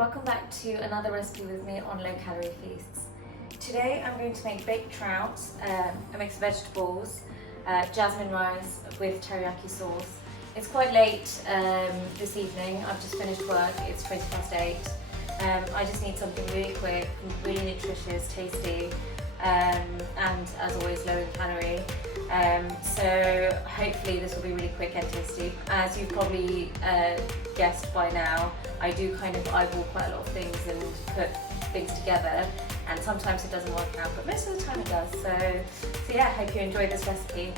Welcome back to another recipe with me on Low Calorie Feasts. Today I'm going to make baked trout, a mix of vegetables, jasmine rice with teriyaki sauce. It's quite late this evening. I've just finished work. It's 8:20. I just need something really quick, really nutritious, tasty, and as always low in calorie. So hopefully this will be really quick and tasty. As you've probably guessed by now, I do kind of eyeball quite a lot of things and put things together, and sometimes it doesn't work out, but most of the time it does. So yeah, I hope you enjoy this recipe.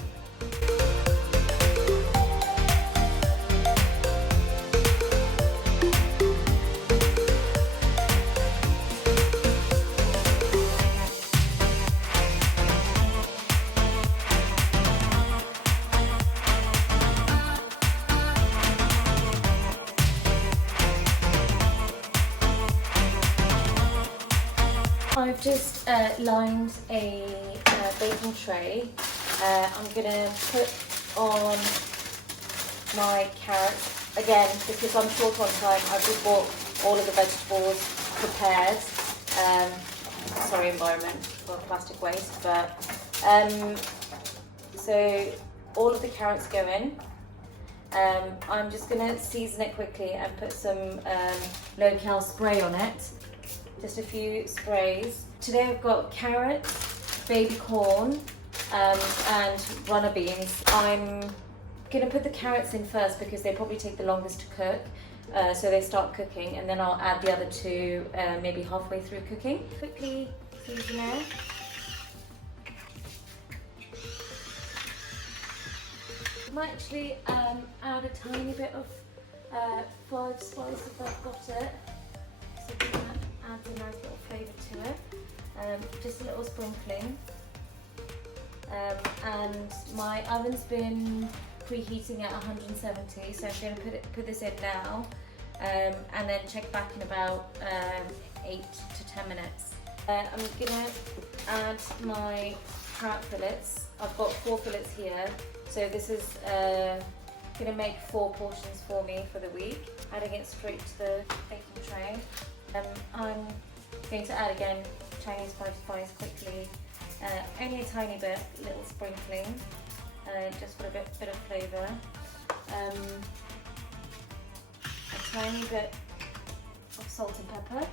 I've just lined a baking tray. I'm gonna put on my carrots. Again, because I'm short on time, I've just bought all of the vegetables prepared. Sorry, environment for plastic waste, but so all of the carrots go in. I'm just gonna season it quickly and put some low-cal spray on it. Just a few sprays. Today I've got carrots, baby corn, and runner beans. I'm gonna put the carrots in first because they probably take the longest to cook. So they start cooking, and then I'll add the other two maybe halfway through cooking. Quickly season it. I might actually add a tiny bit of five spice if I've got it. So that adds a nice little flavour to it. Just a little sprinkling. And my oven's been preheating at 170, so I'm going to put this in now, and then check back in about 8 to 10 minutes. I'm going to add my trout fillets. I've got 4 fillets here, so this is going to make 4 portions for me for the week. Adding it straight to the baking tray. I'm going to add again Chinese spice quickly, only a tiny bit, little sprinkling, just for a bit of flavour. A tiny bit of salt and pepper.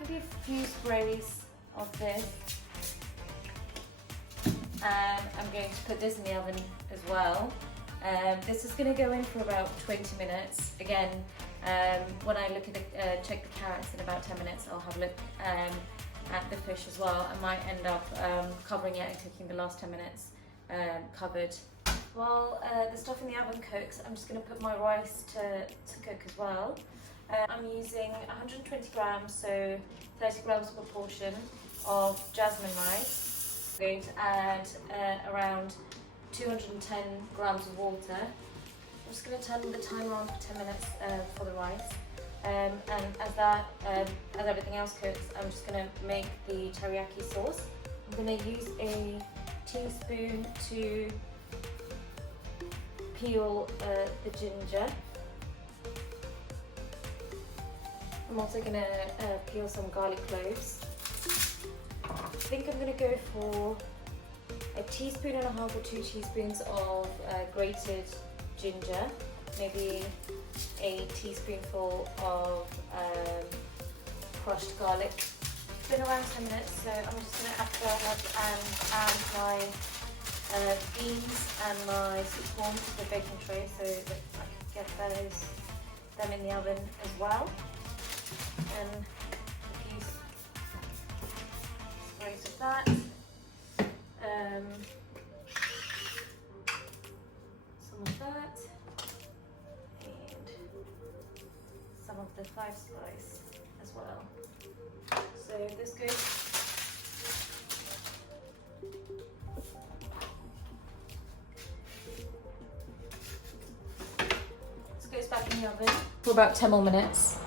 Maybe a few sprays of this. And I'm going to put this in the oven as well. This is going to go in for about 20 minutes. Again, when I look at check the carrots in about 10 minutes, I'll have a look at the fish as well. I might end up covering it and cooking the last 10 minutes covered. While the stuff in the oven cooks, I'm just going to put my rice to cook as well. I'm using 120 grams, so 30 grams per portion of jasmine rice. I'm going to add around 210 grams of water. I'm just going to turn the timer on for 10 minutes for the rice. And as everything else cooks, I'm just going to make the teriyaki sauce. I'm going to use a teaspoon to peel the ginger. I'm also going to peel some garlic cloves. I think I'm going to go for a teaspoon and a half or 2 teaspoons of grated ginger, maybe a teaspoonful of crushed garlic. It's been around 10 minutes, so I'm just going to go ahead and add my beans and my sweet corn to the baking tray so that I can get them in the oven as well. And a few sprays of that. Some of that, and some of the 5 spice as well. So this goes back in the oven for about 10 more minutes.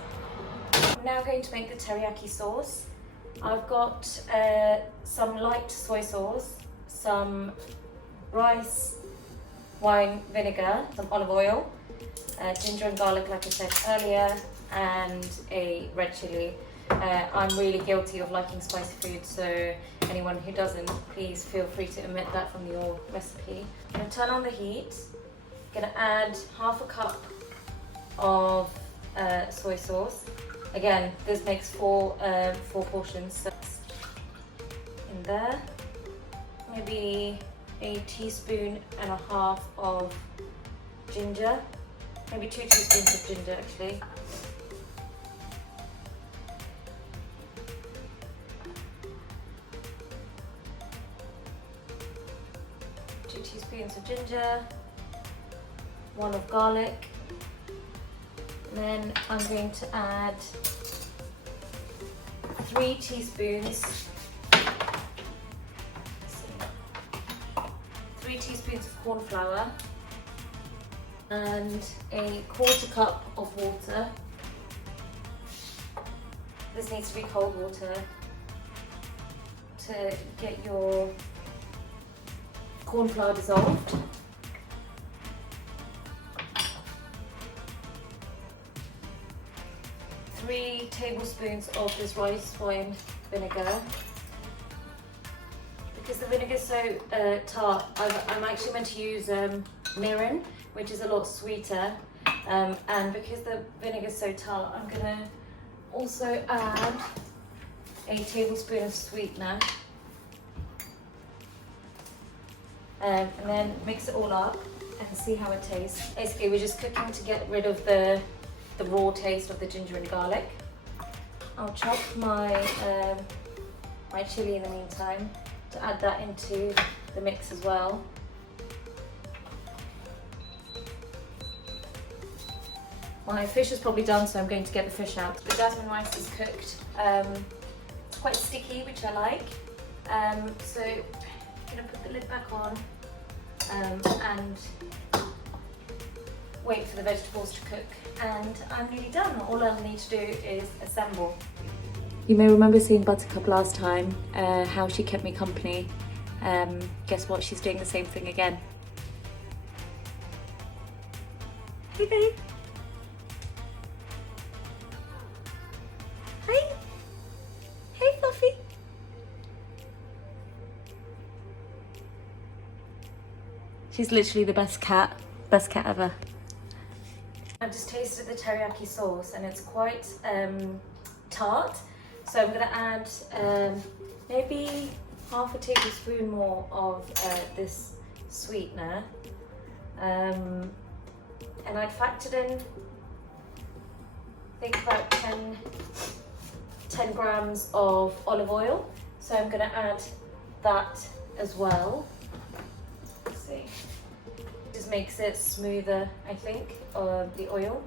I'm now going to make the teriyaki sauce. I've got some light soy sauce, some rice wine vinegar, some olive oil, ginger and garlic, like I said earlier, and a red chilli. I'm really guilty of liking spicy food, so anyone who doesn't, please feel free to omit that from your recipe. I'm going to turn on the heat. I'm going to add half a cup of soy sauce. Again, this makes four portions. So in there, maybe a teaspoon and a half of ginger, maybe 2 teaspoons of ginger actually. 2 teaspoons of ginger, 1 of garlic, and then I'm going to add 3 teaspoons, 3 teaspoons of cornflour, and a 1/4 cup of water. This needs to be cold water to get your cornflour dissolved. Three tablespoons of this rice wine vinegar. Because the vinegar is so tart, I'm actually meant to use mirin, which is a lot sweeter. And because the vinegar is so tart, I'm going to also add a tablespoon of sweetener. And then mix it all up and see how it tastes. Basically, we're just cooking to get rid of the raw taste of the ginger and garlic. I'll chop my my chili in the meantime to add that into the mix as well. My fish is probably done, so I'm going to get the fish out. The jasmine rice is cooked. It's quite sticky, which I like. So I'm going to put the lid back on and wait for the vegetables to cook. And I'm nearly done. All I'll need to do is assemble. You may remember seeing Buttercup last time, how she kept me company. Guess what? She's doing the same thing again. Hey babe. Hi. Hey Fluffy. She's literally the best cat ever. I've just tasted the teriyaki sauce and it's quite tart, so I'm going to add maybe half a tablespoon more of this sweetener, and I'd factored in, I think about 10 grams of olive oil, so I'm going to add that as well. Let's see. Just makes it smoother, I think, the oil.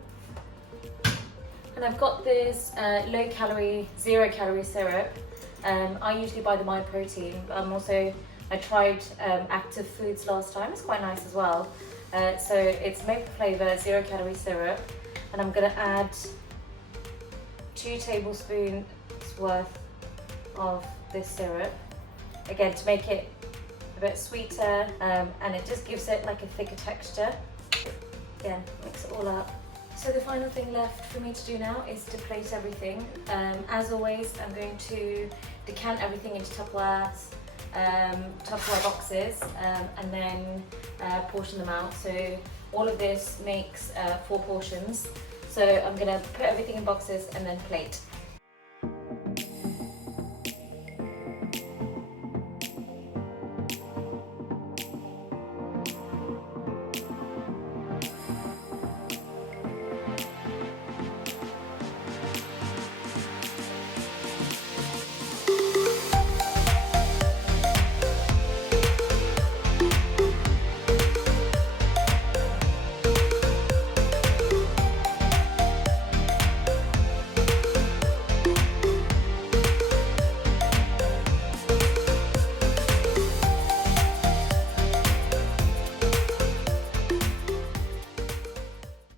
And I've got this low calorie, 0 calorie syrup. I usually buy the My Protein, but I tried Active Foods last time. It's quite nice as well. So it's maple flavour, 0 calorie syrup, and I'm going to add 2 tablespoons worth of this syrup, again to make it a bit sweeter, and it just gives it like a thicker texture. Again, mix it all up. So the final thing left for me to do now is to plate everything. As always, I'm going to decant everything into Tupperware boxes, and then portion them out. So all of this makes 4 portions. So I'm going to put everything in boxes and then plate.